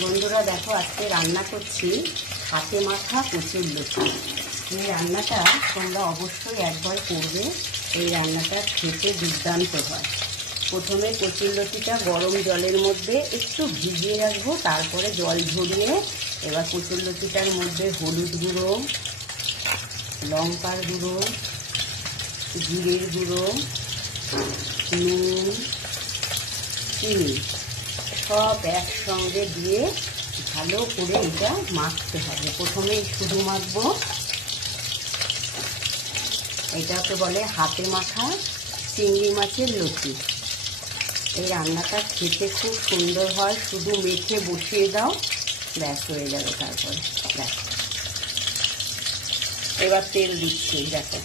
বন্ধুরা দেখো, আজকে রান্না করছি হাতে মাখা কচুরলতি। এই রান্নাটা তোমরা অবশ্যই একবার করবে। এই রান্নাটা খেতে দুর্দান্ত হয়। প্রথমে কচুরলতিটা গরম জলের মধ্যে একটু ভিজিয়ে রাখবো, তারপরে জল ঝরিয়ে এবার কচুরলতিটার মধ্যে হলুদ গুঁড়ো, লঙ্কার গুঁড়ো, জিরের গুঁড়ো, নুন, চিনি সব একসঙ্গে দিয়ে ভালো করে এটা মাখতে হবে। প্রথমে শুধু মাখবো, এটাকে বলে হাতে মাখা চিংড়ি মাছের লতি। এই রান্নাটা খেতে খুব সুন্দর হয়। শুধু মেখে বসিয়ে দাও, ব্যাস হয়ে যাবে। তারপরে দেখো, এবার তেল দিচ্ছি। দেখো,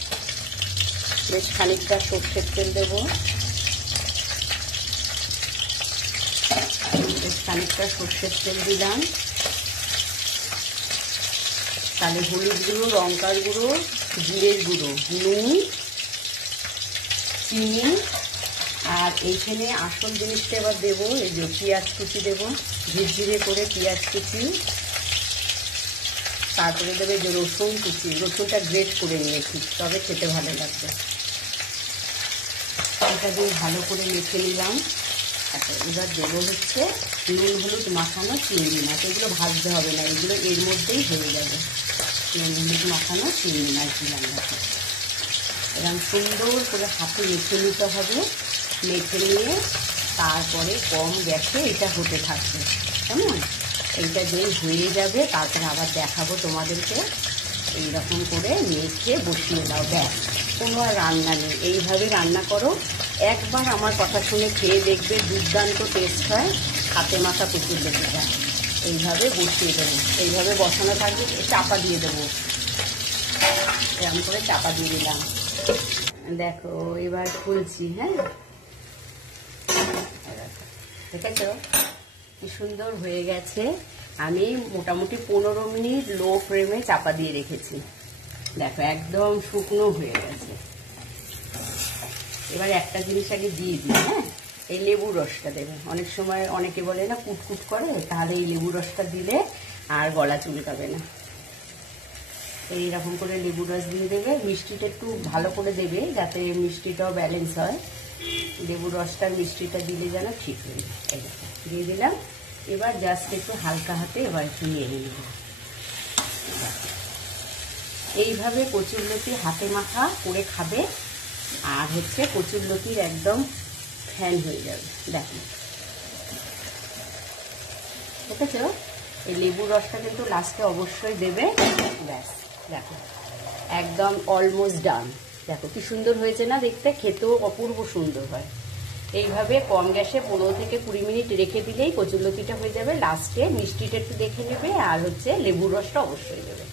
বেশ খানিকটা সর্ষের তেল দেবো, খানিকটা সর্ষের তেল দিলাম। তাহলে হলুদ গুঁড়ো, লঙ্কার গুঁড়ো, জিরের গুঁড়ো, নুন, চিনি, আর এইখানে আসল জিনিসটা এবার দেবো, এই যে পেঁয়াজ কুচি দেবো, ঝিরঝিরে করে পেঁয়াজ কুচি। তারপরে দেবে যে রসুন কুচি, রসুনটা গ্রেট করে নিয়েছি, তবে খেতে ভালো লাগবে। এটা দিয়ে ভালো করে মেখে নিলাম। এবার দেবো হচ্ছে নুন হলুদ মাখানো চিংড়ি মাছ। এগুলো ভাজতে হবে না, এগুলো এর মধ্যেই হয়ে যাবে। নুন হলুদ মাখানো চিংড়ি মাছ দিলাম। দেখো, এরকম সুন্দর করে হাতে মেখে নিতে হবে। মেখে নিয়ে তারপরে কম গ্যাসে এটা হতে থাকবে, কেমন? এইটা যেই হয়ে যাবে তারপরে আবার দেখাবো তোমাদেরকে। এইরকম করে মেখে বসিয়ে দাও, ব্যাস। কোনো আর রান্না নেই, এইভাবে রান্না করো। একবার আমার কথা শুনে খেয়ে দেখবে, দুর্দান্ত টেস্ট হয় হাতে মাখা কচুরলতিটা। এইভাবে বসিয়ে দেবো, এইভাবে বসানো থাকবে। চাপা দিয়ে দেবো, এরকম করে চাপা দিয়ে দিলাম। দেখো, এবার খুলছি। হ্যাঁ, দেখেছ কি সুন্দর হয়ে গেছে। আমি মোটামুটি 15 মিনিট লো ফ্লেমে চাপা দিয়ে রেখেছি। দেখো, একদম শুকনো হয়ে গেছে। এবার একটা জিনিস আগে দিয়ে দিই। হ্যাঁ, এই লেবুর রসটা দেবে। অনেক সময় অনেকে বলে না কুটকুট করে, তাহলে এই লেবুর রসটা দিলে আর গলা চুলকাবে না। এইরকম করে লেবুর রস দিয়ে দেবে। মিষ্টিটা একটু ভালো করে দেবে, যাতে মিষ্টিটাও ব্যালেন্স হয়। লেবুর রসটার মিষ্টিটা দিলে যেন ঠিক হয়ে যায়। এই দিয়ে দিলাম। এবার জাস্ট একটু হালকা হাতে এবার একটু নিয়ে নেব। এইভাবে কচুরলতি হাতে মাখা করে খাবে, আর হচ্ছে কচুরলতির একদম ফ্যান হয়ে যাবে। দেখো, দেখেছ? এই লেবুর রসটা কিন্তু লাস্টে অবশ্যই দেবে। ব্যাস, দেখো একদম অলমোস্ট ডান। দেখো কি সুন্দর হয়েছে না দেখতে? খেতেও অপূর্ব সুন্দর হয়। এইভাবে কম গ্যাসে 15 থেকে 20 মিনিট রেখে দিলেই কচুরলতিটা হয়ে যাবে। লাস্টে মিষ্টিটা একটু দেখে নেবে, আর হচ্ছে লেবুর রসটা অবশ্যই দেবে।